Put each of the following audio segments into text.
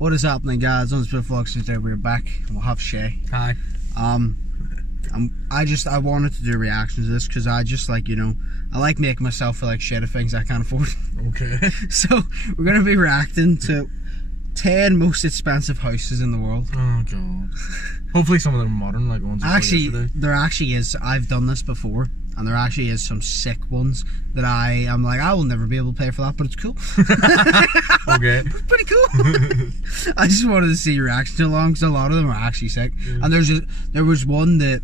What is happening, guys? Undisputed Vlogs today. We're back. We'll have Shay. Hi. I wanted to do reactions to this because I just like, you know, I like making myself feel like shit of things I can't afford. Okay. So we're gonna be reacting to 10 most expensive houses in the world. Oh god. Hopefully some of them are modern, like ones. Actually, there actually is. I've done this before, and there actually is some sick ones that I'm like, I will never be able to pay for that, but it's cool. Okay. It's pretty cool. I just wanted to see your reaction to along because a lot of them are actually sick. Yeah. And there was one that,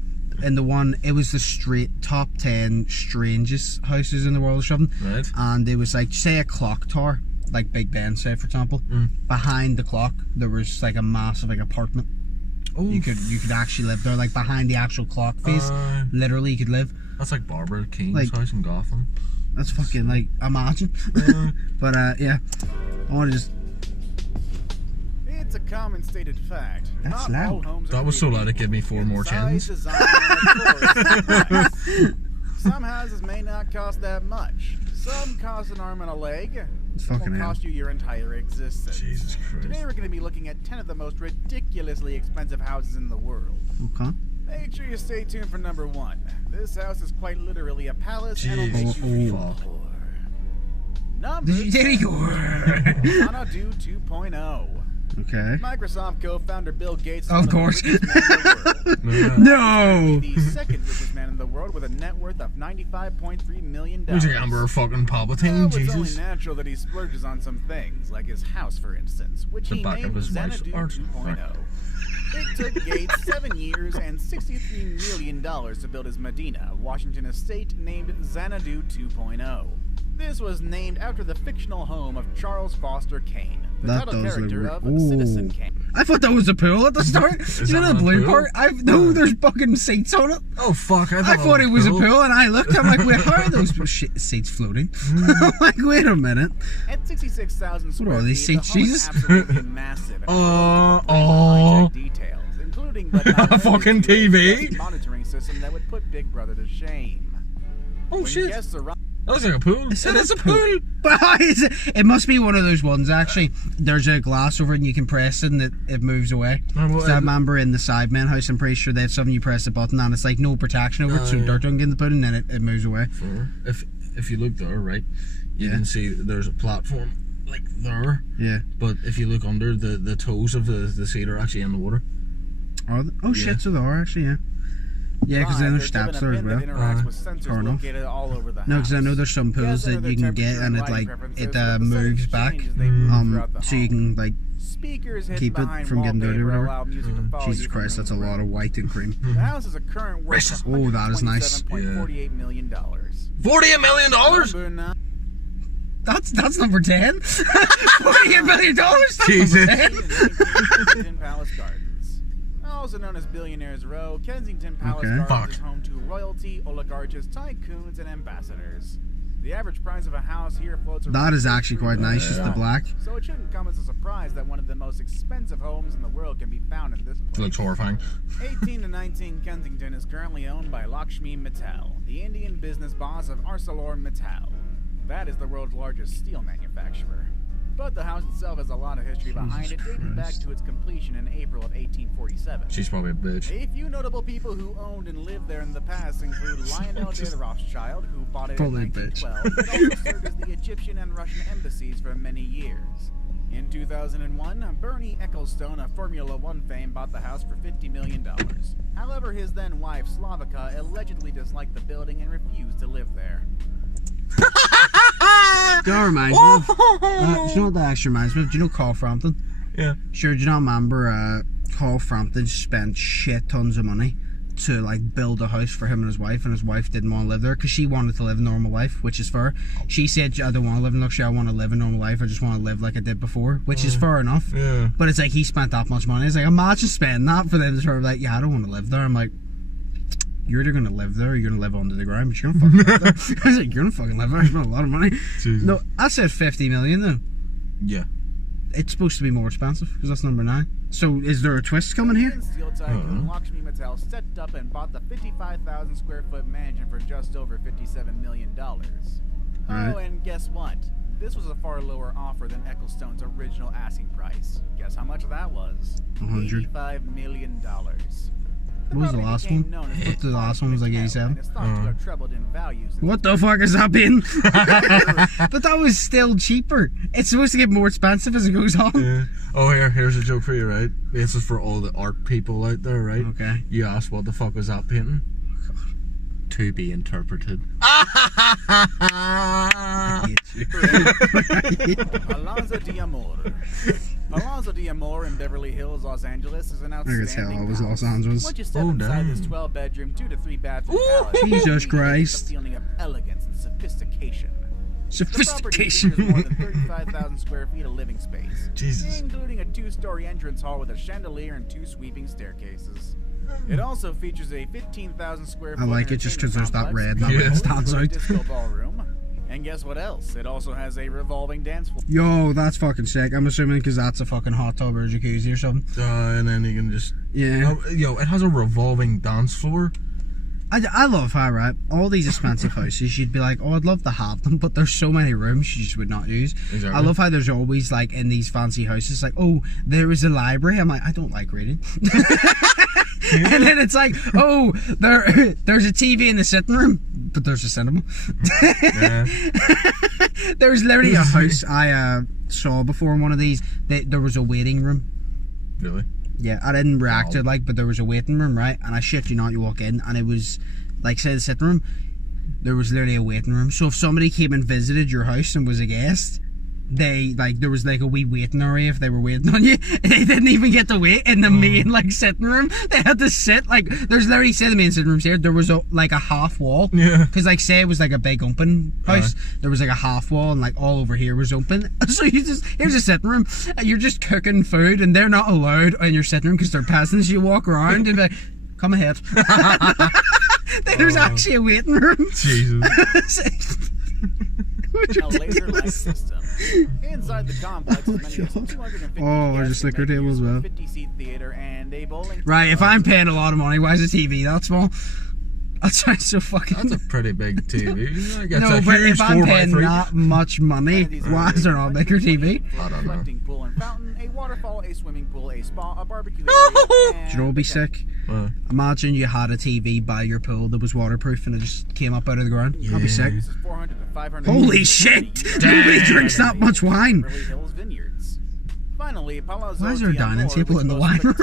it was the top 10 strangest houses in the world or something. Right. And it was like, say a clock tower, like Big Ben, say for example. Behind the clock, there was like a massive apartment. Oof. You could actually live there, like behind the actual clock face. Literally, you could live. That's like Barbara King's house in Gotham. That's fucking like, imagine. But yeah, I want to just. It's a common stated fact. That's loud. That was so loud it gave me 4 more chins. Some houses may not cost that much. Some cost an arm and a leg. Some will cost you your entire existence. Jesus Christ. Today we're going to be looking at 10 of the most ridiculously expensive houses in the world. Okay. Make sure you stay tuned for number 1. This house is quite literally a palace and will make you feel poor. Number 10, Xanadu 2.0. Okay. Microsoft co-founder Bill Gates is of course. the richest man in the world. No. The second richest man in the world with a net worth of $95.3 million. He's a Amber fucking Palpatine, Jesus. Jesus. It's only natural that he splurges on some things, like his house, for instance, which he named Xanadu 2.0. It took Gates 7 years and $63 million to build his Medina, Washington estate named Xanadu 2.0. This was named after the fictional home of Charles Foster Kane, the title character of Citizen Kane. I thought that was a pool at the start. You know the blue part? No, there's fucking seats on it. Oh fuck! I thought it was a pool, and I looked. I'm like, wait, how are those seats floating? I'm like, wait a minute. At 66,000 square feet, what are these seats? The home is absolutely massive. And details, including but not a fucking TV monitoring system that would put Big Brother to shame. Oh shit! That looks like a pool. It is a pool. But it must be one of those ones, actually. There's a glass over it and you can press it and it moves away. So I remember in the Sidemen house, I'm pretty sure they have something, you press the button and it's like no protection over it, so dirt don't get in the pool and then it moves away. If you look there, right, you can see there's a platform like there. Yeah. But if you look under, the toes of the seat are actually in the water. Oh shit, so they are actually, yeah. Yeah, because then there's steps there as well. Or no? No, because I know there's some pools that you can get and it moves back, so you can like keep it from getting dirty or whatever. Jesus Christ, that's a lot of white and cream. The house is a current worth of oh, that is nice. $48 million. $48 million? That's number 10. $48 million. Jesus. Kensington Palace Gardens. Also known as Billionaires Row, Kensington Palace Gardens is home to royalty, oligarchs, tycoons, and ambassadors. The average price of a house here floats around. That is actually quite nice, just the black. So it shouldn't come as a surprise that one of the most expensive homes in the world can be found in this place. It looks horrifying. 18 to 19 Kensington is currently owned by Lakshmi Mittal, the Indian business boss of ArcelorMittal. That is the world's largest steel manufacturer. But the house itself has a lot of history behind it, dating back to its completion in April of 1847. She's probably a bitch. A few notable people who owned and lived there in the past include Lionel de Rothschild, who bought it in 1912, but also served as the Egyptian and Russian embassies for many years. In 2001, Bernie Ecclestone of Formula One fame bought the house for $50 million. However, his then wife, Slavica, allegedly disliked the building and refused to live there. That reminds me of, do you know what that actually reminds me of? Do you know Carl Frampton? Yeah. Sure, do you not remember Carl Frampton spent shit tons of money to like build a house for him and his wife didn't want to live there because she wanted to live a normal life, which is fair. She said, I don't want to live in luxury, I want to live a normal life, I just want to live like I did before, which is fair enough. Yeah. But it's like he spent that much money. It's like, imagine spending that for them to sort of like, yeah, I don't want to live there. I'm like, you're either gonna live there or you're gonna live under the ground, but you're gonna fucking live there. I was like, you're gonna fucking live there. I spent a lot of money. Jesus. No, I said 50 million though. Yeah. It's supposed to be more expensive because that's number 9. So is there a twist coming here? Steel tycoon Lakshmi Mittal stepped up and bought the 55,000 square foot mansion for just over $57 million. Right. Oh, and guess what? This was a far lower offer than Ecclestone's original asking price. Guess how much that was? 100. $85 million. What was the last one? The last one was like 87. What the fuck is that been? But that was still cheaper. It's supposed to get more expensive as it goes on. Yeah. Oh, here's a joke for you, right? This is for all the art people out there, right? Okay. You asked what the fuck was that painting? To be interpreted. Palazzo d'Amore in Beverly Hills, Los Angeles is an outstanding I could tell it was Los Angeles. Once you step inside this 12-bedroom, 2 to 3 bathroom palace, Jesus Christ. a feeling of elegance and sophistication. Sophistication. The property features more than 35,000 square feet of living space, Jesus. including a 2-story entrance hall with a chandelier and 2 sweeping staircases. It also features a 15,000 square foot. I like it just because there's that red that Yeah. stands out. Disco ballroom. And guess what else? It also has a revolving dance floor. Yo, that's fucking sick. I'm assuming because that's a fucking hot tub or a jacuzzi or something. And then you can just... Yeah. Yo, it has a revolving dance floor. I love how, right, all these expensive houses, you'd be like, oh, I'd love to have them, but there's so many rooms you just would not use. Exactly. I love how there's always, like, in these fancy houses, like, oh, there is a library. I'm like, I don't like reading. And then it's like, oh, there's a TV in the sitting room, but there's a cinema. There was literally a house I saw before in one of these, there was a waiting room. Really? Yeah, I didn't react to it, like, but there was a waiting room, right? And I shit you not, you walk in, and it was, like, say the sitting room, there was literally a waiting room. So if somebody came and visited your house and was a guest, there was like a wee waiting area if they were waiting on you. They didn't even get to wait in the main, like, sitting room. They had to sit, like, there's literally, say the main sitting room's here, there was like a half wall. Yeah. Because, like, say it was like a big open house, there was like a half wall, and like all over here was open. So here's a sitting room, and you're just cooking food, and they're not allowed in your sitting room because they're peasants. You walk around and be like, come ahead. There's actually a waiting room. Jesus. A laser light system. Inside the complex is many as 250 there's a slicker table as well. 50-seat theater and a bowling. Right, if I'm paying a lot of money, why is the TV that small? That sounds so fucking... That's a pretty big TV. Like, no, but if I'm paying that much money, why is there not a bigger TV? I don't know. Pool and fountain, a waterfall, a swimming pool, a spa, a barbecue Do you know what would be sick? Imagine you had a TV by your pool that was waterproof and it just came up out of the ground. Yeah. That'd be sick. Holy shit! Nobody drinks that much wine! Finally, why is there a dining table in the wine room?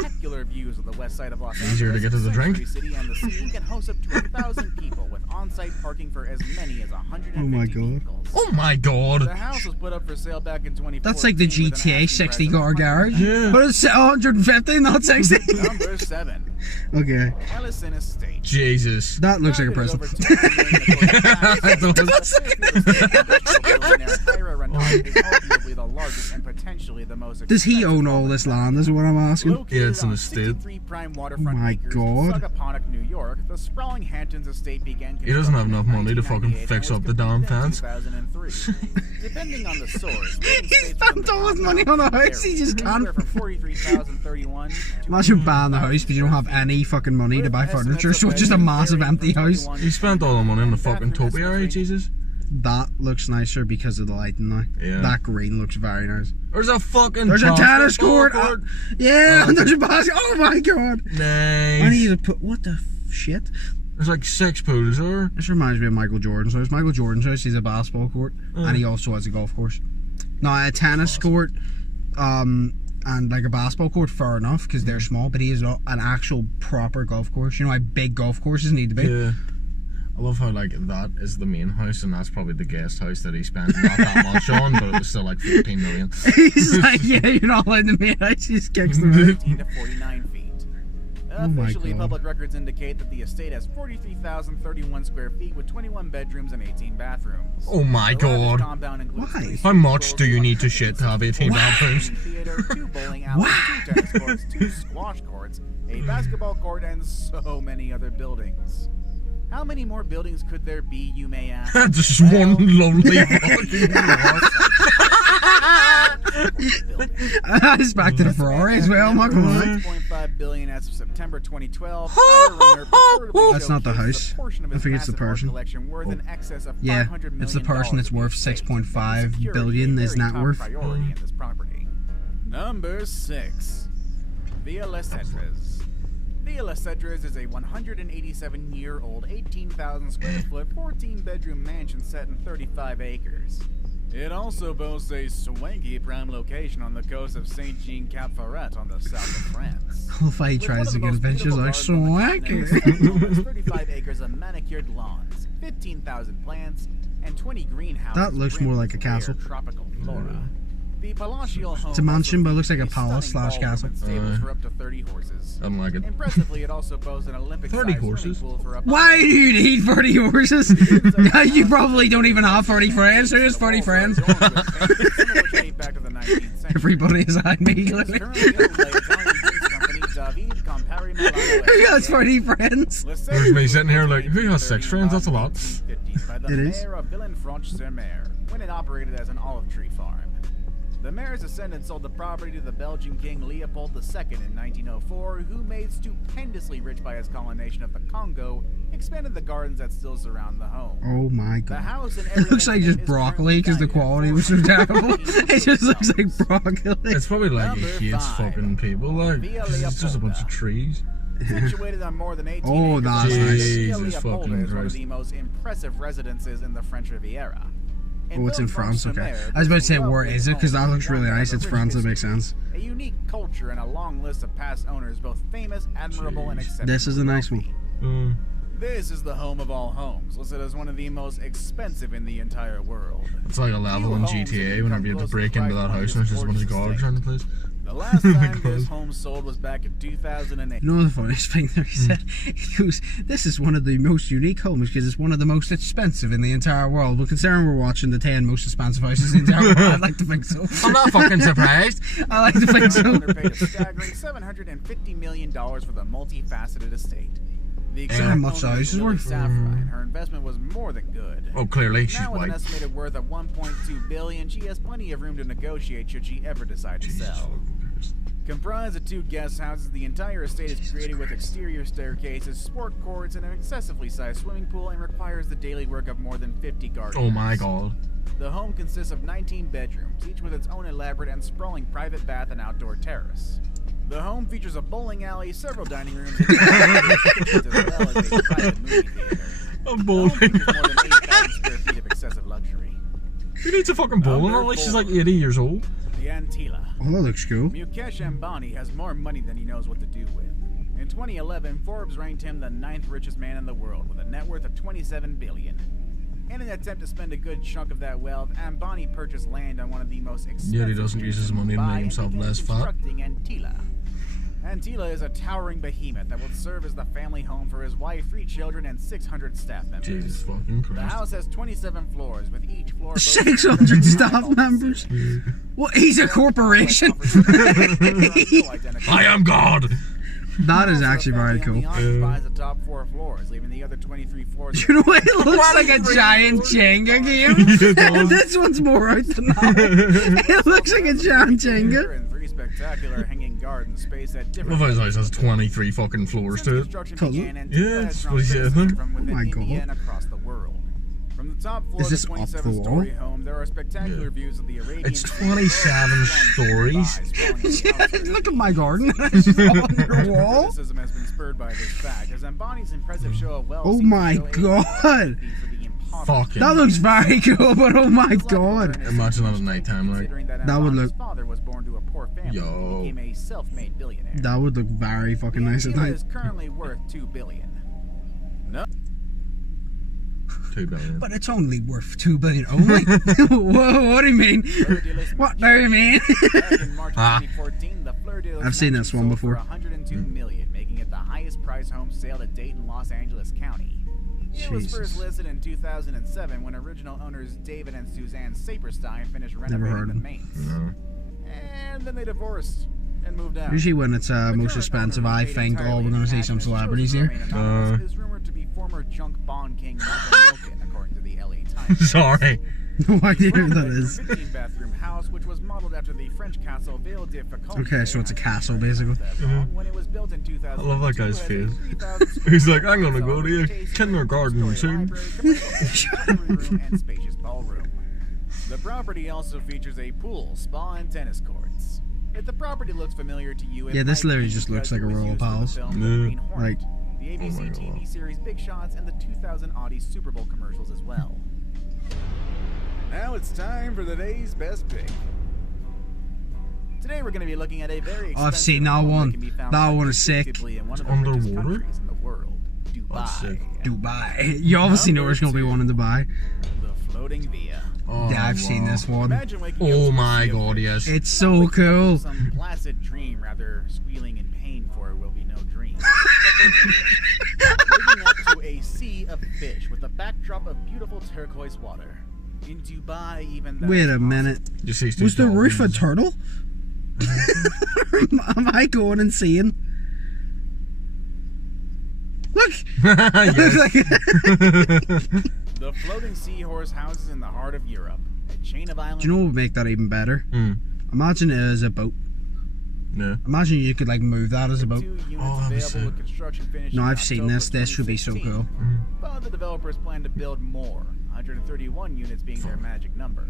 Views of the west side of Los Angeles, easier to get to the drink. City and the sea can host up to 1,000 people with on-site parking for as many as 150 vehicles. Oh my god! The house was put up for sale back in 2014. That's like the GTA 60 car garage. Yeah. But it's 150, not 60. Number 7. Okay. Ellison Estate. Jesus. That looks like a prison. Does he own all this land, is what I'm asking? Yeah, it's an estate. Oh my god. New York, the sprawling Hamptons estate began. He doesn't have enough money to fucking fix up the damn fence. Depending on the source, he spent all his money on a house, he just can't. Imagine buying the house, but you don't have any fucking money to buy furniture, so it's just a massive empty house. He spent all the money on the fucking topiary, Jesus. That looks nicer because of the lighting now. Yeah. That green looks very nice. There's a fucking a tennis court. Yeah, and there's a basket. Oh my god. Nice. I need to put, what the shit? There's like 6 pools there. This reminds me of Michael Jordan's house. Michael Jordan's house is a basketball court, and he also has a golf course. Now a tennis court, and like a basketball court, fair enough, because they're small, but he has an actual proper golf course. You know how big golf courses need to be? Yeah. I love how, like, that is the main house, and that's probably the guest house that he spent not that much on, but it was still like 15 million. He's like, yeah, you're not allowed in the main house, he just kicks the roof. 15 to 49 feet. Officially, public records indicate that the estate has 43,031 square feet with 21 bedrooms and 18 bathrooms. Oh my god. Why? How much do you need to shit to have 18 bathrooms? Theater, 2 bowling alleys, 2 tennis courts, 2 squash courts, a basketball court, and so many other buildings. How many more buildings could there be, you may ask? Just one lonely fucking It's back to the Ferrari as well, I'm not gonna lie. $1.5 billion as of September 2012. That's not the house. I think it's the person. Yeah, it's the person that's worth 6.5 billion is net worth. Number 6. The Alexedraz. The Alexedraz is a 187-year-old, 18,000 square foot, 14-bedroom mansion set in 35 acres. It also boasts a swanky prime location on the coast of Saint-Jean-Cap-Ferrat on the south of France. If he tries to get adventures like swanky. 35 acres of manicured lawns, 15,000 plants, and 20 greenhouses. That looks more like a castle. Tropical flora. The palatial home it's a mansion, but it looks like a palace/castle. Stables for up to 30 horses. I don't like it. Impressively, it also boasts an Olympic 30 horses? Pool for up to Why do you need 30 horses? You probably don't even have 30 friends. Who's 30 friends? Everybody is on me. Who has 30 friends? There's me sitting here like, who has 6 friends? That's a lot. It is. When it operated as an olive tree farm. The mayor's descendants sold the property to the Belgian King Leopold II in 1904, who, made stupendously rich by his colonization of the Congo, expanded the gardens that still surround the home. Oh my god. The house and it looks like just broccoli because the quality was so terrible. It just looks like broccoli. It's probably like he hates fucking people. Like, it's just a bunch of trees. Situated on more than 18 oh, acres, that's Villa nice. Leopolda is one of the most impressive residences in the French Riviera. Oh, it's in France, okay. I was about to say, where is it? Because that looks really nice. It's France, that makes sense. A unique culture and a long list of past owners, both famous, admirable, and exceptional. This is a nice one. This is the home of all homes, listed as one of the most expensive in the entire world. It's like a level in GTA whenever you have to break into that house and there's just a bunch of garbage around the place. The last time this home sold was back in 2008. You know the funniest thing there, he said, he goes, this is one of the most unique homes because it's one of the most expensive in the entire world. But considering we're watching the 10 most expensive houses in the entire world, I'd like to think so. I'm not fucking surprised. I like to think so. Paid a staggering $750 million for the multifaceted estate. The how much the house is worth? And her investment was more than good. Oh, clearly she's now with white. an estimated worth of $1.2 billion, she has plenty of room to negotiate should she ever decide to sell. Comprised of 2 guest houses, the entire estate is created with exterior staircases, sport courts, and an excessively sized swimming pool, and requires the daily work of more than 50 gardeners. Oh my god. The home consists of 19 bedrooms, each with its own elaborate and sprawling private bath and outdoor terrace. The home features a bowling alley, several dining rooms, and as well as a private movie theater. A bowling alley. More than 80,000 square feet of excessive luxury. Who needs a fucking bowling alley? She's like 80 years old. The Antilla. Oh, that looks cool. Mukesh Ambani has more money than he knows what to do with. In 2011, Forbes ranked him the 9th richest man in the world with a net worth of $27 billion. In an attempt to spend a good chunk of that wealth, Ambani purchased land on one of the most expensive Yeah, he doesn't use his money to make himself less fat. Antilla. Antilla is a towering behemoth that will serve as the family home for his wife, 3 children, and 600 staff members. Jesus fucking Christ. The house has 27 floors, with each floor 600 staff members? What? He's a corporation? I am God! That is actually very cool. Occupies the top 4 floors, leaving the other 23 floors. You know what? It looks like a giant Jenga game. This one's more out than that. It looks like a giant Jenga. And 3 spectacular hanging garden space at different. Well, his house has 23 fucking floors to it. Yeah, that's what he said. Oh my god. Across the world. From the top floor is this of the up the wall? home, there are spectacular views of the Arabian. It's 27 stories. Look at my garden. It's on your wall. Criticism has been spurred by this fact, as Ambani's impressive show of wealth. Oh my god. Fucking. That looks very cool, but oh my god. Imagine that at night time, like. That would look. His father was born to a poor family. Yo. He became a self-made billionaire. That would look very fucking nice at night. Is currently worth $2 billion. No. 2 billion. But it's only worth 2 billion only. Whoa, what do you mean? What do you mean? In March 2014, the Fleur de Lis I've seen this one before. For $102 million, making it the highest price home sale to date in Los Angeles County. It was first listed in 2007 when original owners David and Suzanne Saperstein finished renovating the mains. No. And then they divorced and moved out. Usually when it's most expensive, I think, oh, we're going to see some celebrities here. Is rumored to be former junk bond king Michael Milken, according to the LA Times. Sorry. No idea who that is. 15-bathroom house, which was modeled after the French castle Ville de Fauconnier. Okay, so it's a castle, basically. When it was built in 2000. I love that guy's face. He's like, I'm gonna go to your kindergarten soon. And spacious ballroom. The property also features a pool, spa, and tennis courts. If the property looks familiar to you, Yeah, this literally just looks like a row of pals. Like, the ABC TV series Big Shots, and the 2000 Audi Super Bowl commercials as well. Now it's time for the day's best pick. Today we're going to be looking at a very expensive I've seen that one. That one is sick. In one of the Underwater? richest countries in the world, Dubai. That's sick. Dubai. You obviously know there's going to be one in Dubai. The floating via. Oh, Yeah, I've seen this one. Imagine waking up Oh to my a sea of god, fish. yes. It's so cool. Some placid dream, rather squealing in pain for it will be no dream. Waking up to a sea of fish with a backdrop of beautiful turquoise water. In Dubai, even that Wait is a minute. You see Was the roof a turtle? Am I going insane? Look! The floating seahorse houses in the heart of Europe. A chain of islands. Do you know what would make that even better? Imagine it as a boat. Yeah. Imagine you could like move that as a boat. 2 units Oh, that'd be available sick. with construction finishing No, in I've seen October this. This would be so 2016. cool. But the developers plan to build more, 131 units being their magic number.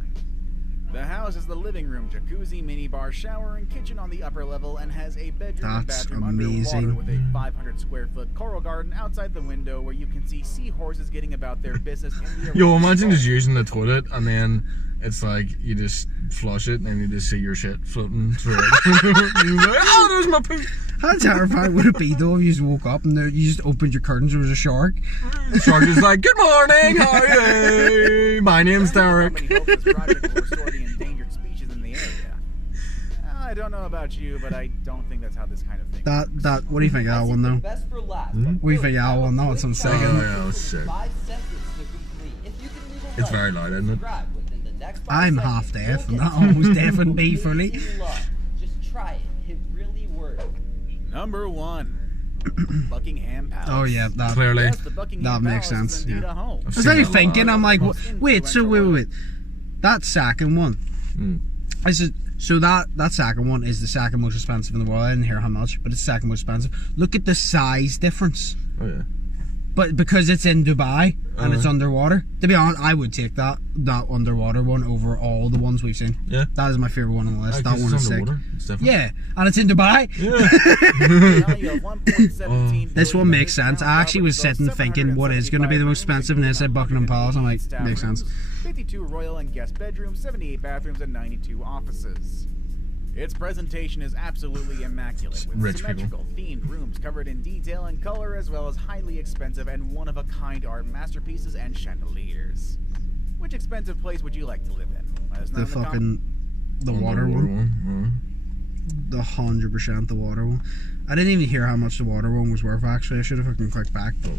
The house has the living room, jacuzzi, minibar, shower, and kitchen on the upper level, and has a bedroom and That's bathroom amazing. underwater with a 500 square foot coral garden outside the window where you can see seahorses getting about their business in the Yo, imagine just using the toilet and then it's like you just flush it and then you just see your shit floating through it. You're like, oh, there's my poop. How terrifying would it be though if you just woke up and you just opened your curtains and there was a shark? The shark is like, good morning, how are you? My name's Derek. Company hopes this project will restore the endangered species in the area. I don't know about you, but I don't think that's how this kind of thing works. What do you think of that one though? Best for last. What do you think of that one? That one's on Oh, second. yeah, that was sick. 5 seconds to complete. If you can leave a It's like very loud, isn't it? subscribe within the next 5 I'm seconds, half deaf, you'll and get that almost deafened me amazing fully. love. Just try it. It really works. Number 1. Buckingham Palace. Oh yeah, that. Clearly. Yes, the Buckingham That makes Palace is sense, indeed yeah. a home. I was only thinking, I'm like, Most wait, influential that second one. I said, so that second one is the second most expensive in the world. I didn't hear how much, but it's the second most expensive. Look at the size difference. Oh yeah. But because it's in Dubai and it's underwater, to be honest, I would take that underwater one over all the ones we've seen. Yeah. That is my favorite one on the list. Like, That one is sick. underwater. It's different. Yeah, and it's in Dubai. This one makes sense. I actually was sitting thinking, what is going to be the most expensive? And I said Buckingham Palace. I'm like, makes sense. 52 royal and guest bedrooms, 78 bathrooms, and 92 offices. Its presentation is absolutely immaculate, with Rich symmetrical, themed rooms covered in detail and color, as well as highly expensive and one-of-a-kind art masterpieces and chandeliers. Which expensive place would you like to live in? Let us know The in the fucking, the water one. The 100% the water one. I didn't even hear how much the water one was worth. Actually, I should have fucking clicked back. But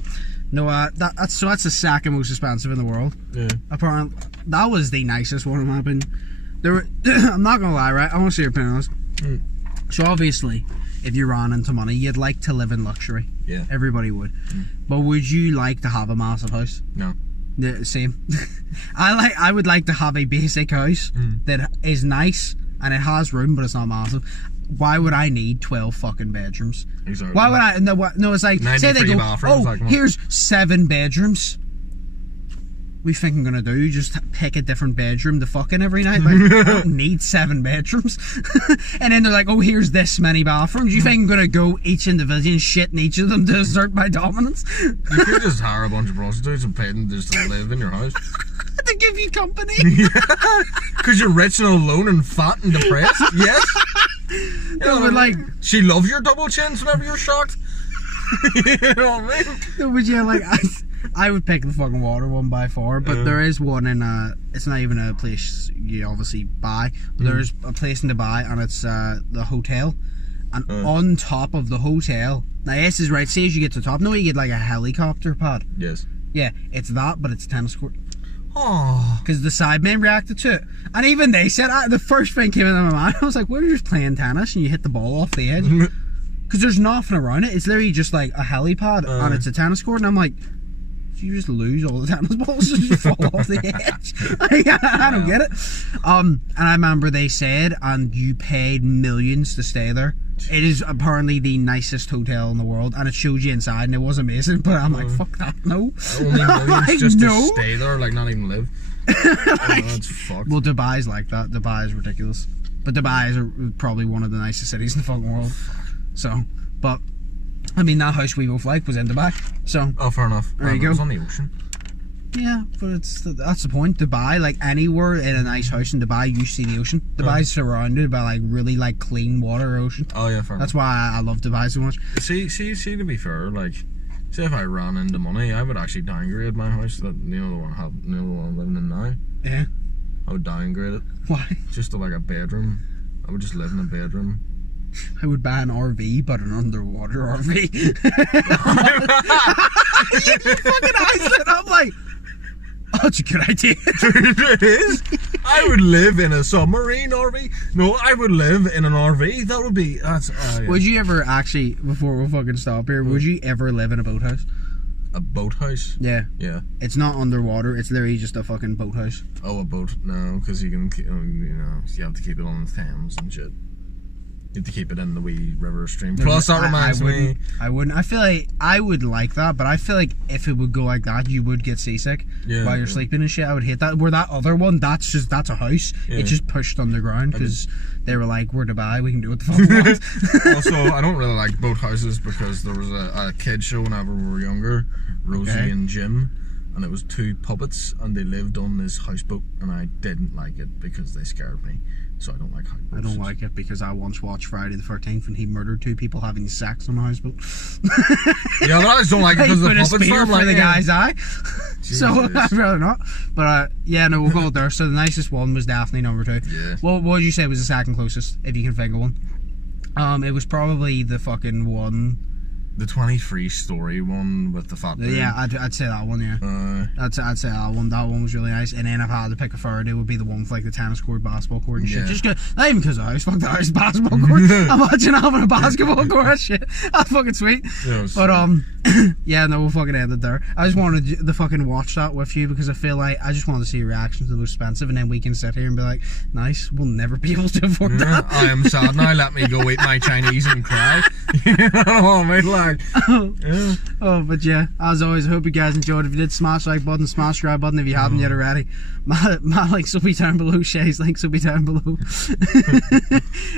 no, that's the second most expensive in the world. Yeah. Apparently, that was the nicest one in my opinion. There were, I'm not gonna lie, right? I want to see your opinion on this. So obviously, if you ran into money, you'd like to live in luxury. Yeah. Everybody would. But would you like to have a massive house? No. The same. I would like to have a basic house that is nice and it has room, but it's not massive. Why would I need 12 fucking bedrooms? Exactly. Why would I? No, it's like, say they go, bathrooms, oh, like, here's 7 bedrooms. We think I'm gonna do just pick a different bedroom to fucking every night. Like, I don't need 7 bedrooms. And then they're like, oh, here's this many bathrooms. You think I'm gonna go each individual and shit in each of them to assert my dominance? You could just hire a bunch of prostitutes and pay them just to live in your house. To give you company. Because you're rich and alone and fat and depressed. Yes. No, but like, she loves your double chins whenever you're shocked. You know what I mean? no, but yeah, like I would pick the fucking water one by far. But there is one in it's not even a place you obviously buy. But there's a place in Dubai, and it's the hotel. And on top of the hotel, now this is right. Say as you get to the top, no, you get like a helicopter pad. Yes. Yeah, it's that, but it's a tennis court. Oh. Because the sidemen reacted to it. And even they said, the first thing came into my mind, I was like, we're just playing tennis and you hit the ball off the edge. Because there's nothing around it. It's literally just like a helipad and it's a tennis court. And I'm like, do you just lose all the tennis balls and just fall off the edge? I don't get it. And I remember they said, and you paid millions to stay there. It is apparently the nicest hotel in the world, and it showed you inside, and it was amazing. But I'm like, fuck that, no. Only millions Like, just no. to stay there, like not even live. Oh, that's fucked. Well, Dubai's like that. Dubai is ridiculous. But Dubai is probably one of the nicest cities in the fucking world. So, but I mean, that house we both like was in Dubai. So, oh, fair enough. There you go. It was on the ocean. Yeah, but that's the point. Dubai, like anywhere in a nice house in Dubai, you see the ocean. Dubai's surrounded by like really like clean water ocean. Oh yeah, fair enough. That's why I love Dubai so much. See, to be fair, like, say if I ran into money, I would actually downgrade my house. That the one I'm living in now. Yeah. I would downgrade it. Why? Just to like a bedroom. I would just live in a bedroom. I would buy an RV, but an underwater RV. You fucking eyes it. I'm like, oh, that's a good idea. It is. I would live in a submarine RV. No, I would live in an RV. That would be. That's. Yeah. Would you ever actually, before we fucking stop here, would you ever live in a boathouse? A boathouse? Yeah. Yeah. It's not underwater. It's literally just a fucking boathouse. Oh, a boat? No, because you can, you have to keep it on the Thames and shit. You have to keep it in the wee river stream. Plus, that reminds me. I wouldn't. I feel like I would like that, but I feel like if it would go like that, you would get seasick while you're sleeping and shit. I would hate that. Where that other one, that's a house. Yeah. It's just pushed underground because they were like, we're Dubai, we can do what the fuck we want. Also, I don't really like boat houses because there was a kid show whenever we were younger, Rosie and Jim, and it was two puppets and they lived on this houseboat, and I didn't like it because they scared me. So I don't like houseboats. I don't like it because I once watched Friday the 13th and he murdered two people having sex on a houseboat. Yeah, but I just don't like it because the puppets spear for the guy's eye. Jesus. So I'd rather not. But yeah, no, we'll go there. So the nicest one was definitely number 2. Yeah. What would you say was the second closest, if you can think of one? It was probably the fucking one. The 23 story one with the fat dude. Yeah, I'd say that one, yeah. I'd say that one. That one was really nice. And then if I had to pick a third, it would be the one with like the tennis court, basketball court and shit. Just not even because of the house. Fuck the house, basketball court. Imagine having a basketball court and shit. That's fucking sweet. Yeah, but yeah, no, we'll fucking end it there. I just wanted to fucking watch that with you because I feel like I just wanted to see your reaction to those expensive, and then we can sit here and be like, nice, we'll never be able to afford that. I am sad now. Let me go eat my Chinese and cry. Oh, mate, like. Yeah. Oh, but yeah, as always, I hope you guys enjoyed. If you did, smash the like button, smash the subscribe button if you haven't yet already. My links will be down below, Shay's links will be down below.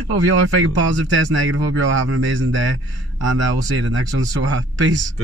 Hope you all are thinking positive, test negative. Hope you're all having an amazing day, and we'll see you in the next one. So peace.